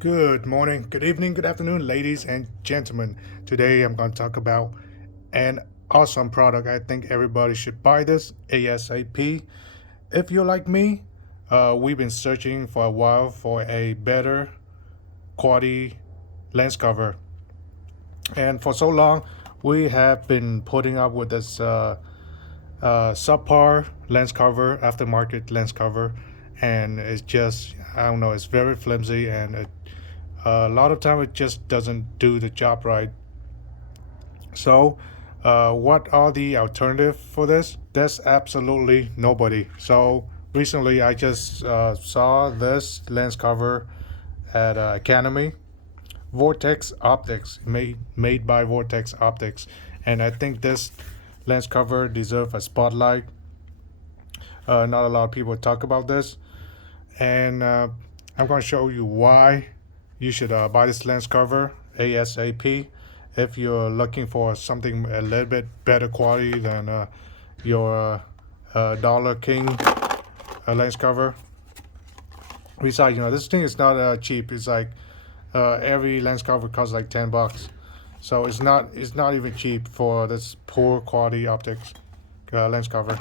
Good morning, good evening, good afternoon, ladies and gentlemen. Today I'm going to talk about an awesome product. I think everybody should buy this ASAP. If you're like me, we've been searching for a while for a better quality lens cover. And for so long, we have been putting up with this subpar lens cover, aftermarket lens cover, and it's just, I don't know, it's very flimsy and a lot of time it just doesn't do the job right. So, what are the alternative for this? There's absolutely nobody. So recently, I just saw this lens cover at Academy, Vortex Optics, made by Vortex Optics, and I think this lens cover deserves a spotlight. Not a lot of people talk about this, and I'm going to show you why you should buy this lens cover ASAP if you're looking for something a little bit better quality than your Dollar King lens cover. Besides, this thing is not cheap. It's like every lens cover costs like $10, so it's not even cheap for this poor quality optics lens cover.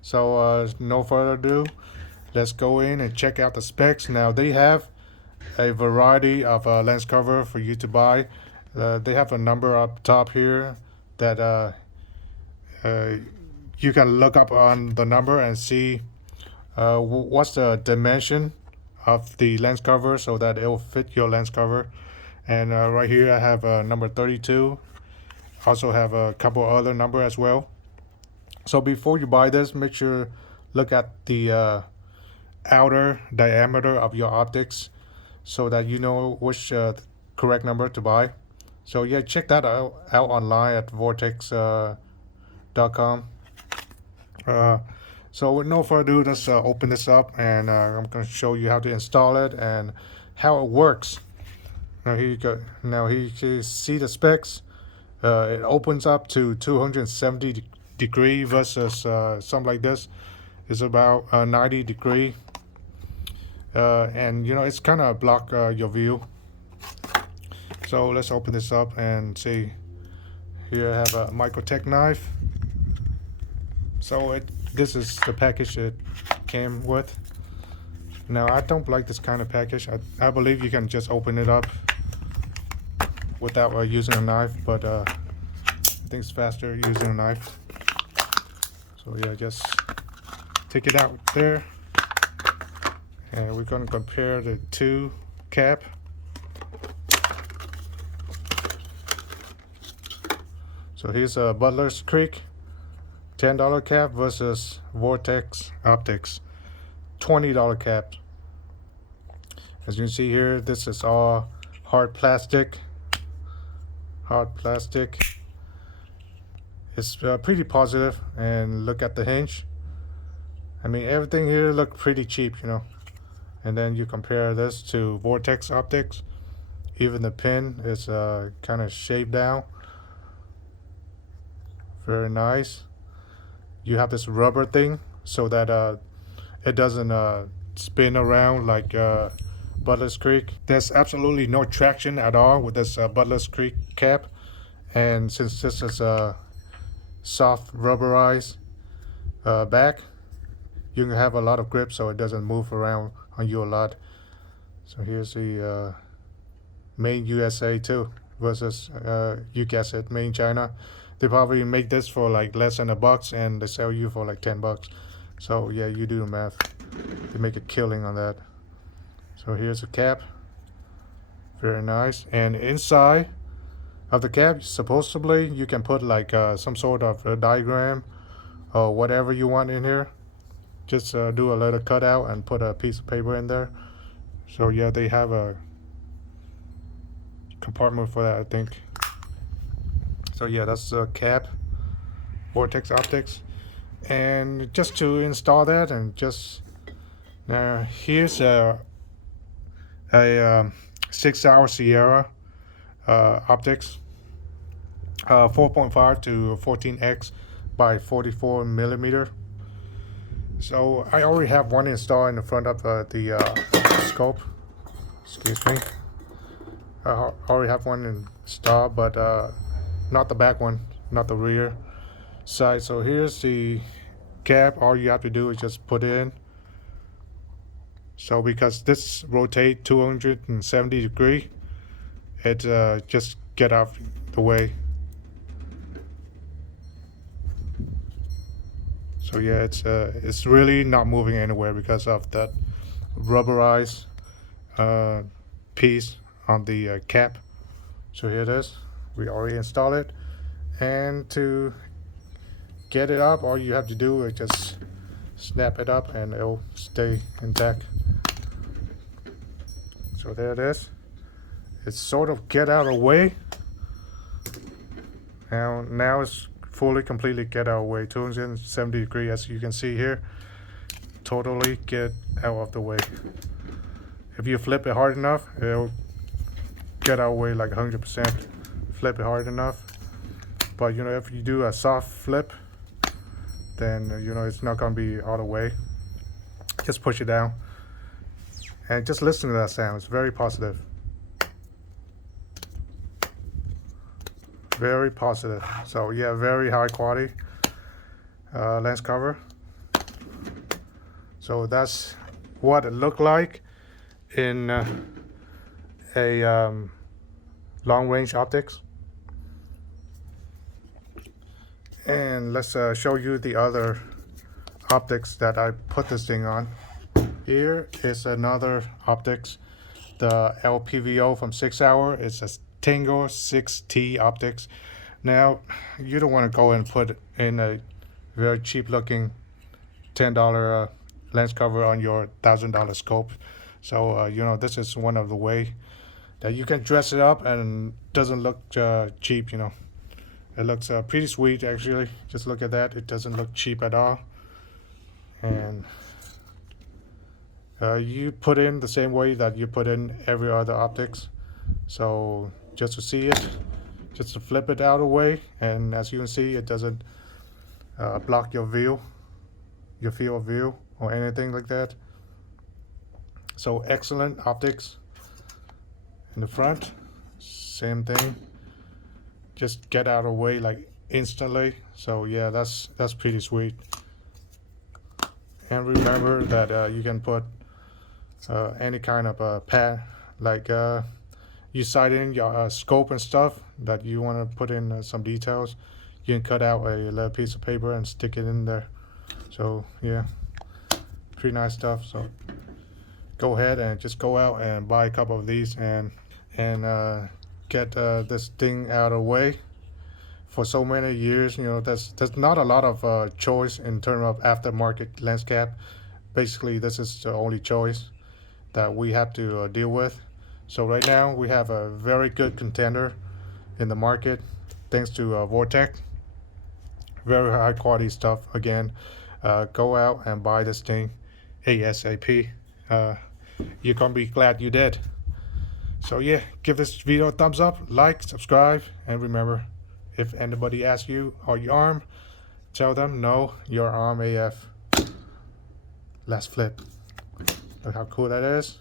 So no further ado, let's go in and check out the specs. Now they have a variety of lens cover for you to buy. They have a number up top here that uh, you can look up on the number and see what's the dimension of the lens cover so that it will fit your lens cover. And right here I have number 32. Also have a couple other number as well. So before you buy this, make sure look at the outer diameter of your optics so that you know which correct number to buy. So yeah, check that out online at vortex.com. Uh, so with no further ado, let's open this up, and I'm going to show you how to install it and how it works. Now here you go. Now here you can see the specs. It opens up to 270 degree versus something like this is about 90 degree. And it's kind of block your view. So let's open this up and see. Here I have a Microtech knife. So this is the package it came with. Now I don't like this kind of package. I believe you can just open it up without using a knife, but I think it's faster using a knife. So yeah, just take it out there, and we're going to compare the two cap. So here's a Butler's Creek $10 cap versus Vortex Optics $20 cap. As you can see here, this is all hard plastic. It's pretty positive, and look at the hinge. I mean, everything here look pretty cheap, and then you compare this to Vortex Optics. Even the pin is kind of shaved down. Very nice. You have this rubber thing so that it doesn't spin around like Butler's Creek. There's absolutely no traction at all with this Butler's Creek cap, and since this is a soft rubberized back, you can have a lot of grip so it doesn't move around on you a lot. So here's the Made USA too versus you guess it, Made in China. They probably make this for like less than $1 and they sell you for like $10. So yeah, you do the math. They make a killing on that. So here's the cap. Very nice. And inside of the cap, supposedly you can put like some sort of a diagram or whatever you want in here. Just do a little cutout and put a piece of paper in there. So yeah, they have a compartment for that, I think. So yeah, that's the cap, Vortex Optics. And just to install that, and just now here's a 6-hour Sierra optics, 4.5 to 14x by 44 millimeter. So I already have one installed in the front of the scope. Excuse me. I already have one in stock, but not the back one, not the rear side. So here's the cap. All you have to do is just put it in. So because this rotate 270 degree, it just get out the way. So yeah, it's really not moving anywhere because of that rubberized piece on the cap. So here it is. We already installed it, and to get it up, all you have to do is just snap it up and it'll stay intact. So there it is. It's sort of get out of the way. Now it's fully completely get out of the way. 270 degrees, as you can see here. Totally get out of the way. If you flip it hard enough, it'll get out of the way like 100%. Flip it hard enough. But you know, if you do a soft flip, then you know it's not gonna be all the way. Just push it down. And just listen to that sound. It's very positive. Very positive. So yeah, very high quality lens cover. So that's what it looked like in a long range optics. And let's show you the other optics that I put this thing on. Here is another optics, the LPVO from 6 Hour. It's a Tango 6T optics. Now, you don't want to go and put in a very cheap looking $10 lens cover on your $1,000 scope. So, you know, this is one of the way that you can dress it up and doesn't look cheap, you know. It looks pretty sweet, actually. Just look at that. It doesn't look cheap at all. And you put in the same way that you put in every other optics. So just to see it, just to flip it out of the way, and as you can see, it doesn't block your view, your field of view, or anything like that. So excellent optics. In the front, same thing. Just get out of the way like instantly. So yeah, that's pretty sweet. And remember that you can put any kind of pad, like you sight in your scope and stuff that you want to put in some details. You can cut out a little piece of paper and stick it in there. So yeah, pretty nice stuff. So go ahead and just go out and buy a couple of these and get this thing out of the way. For so many years, you know, there's not a lot of choice in terms of aftermarket lens cap. Basically, this is the only choice that we have to deal with. So right now we have a very good contender in the market, thanks to Vortex. Very high quality stuff. Again, go out and buy this thing ASAP. You're gonna be glad you did. So yeah, give this video a thumbs up, like, subscribe, and remember, if anybody asks you, are you armed? Tell them, no, you're armed AF. Let's flip. Look how cool that is.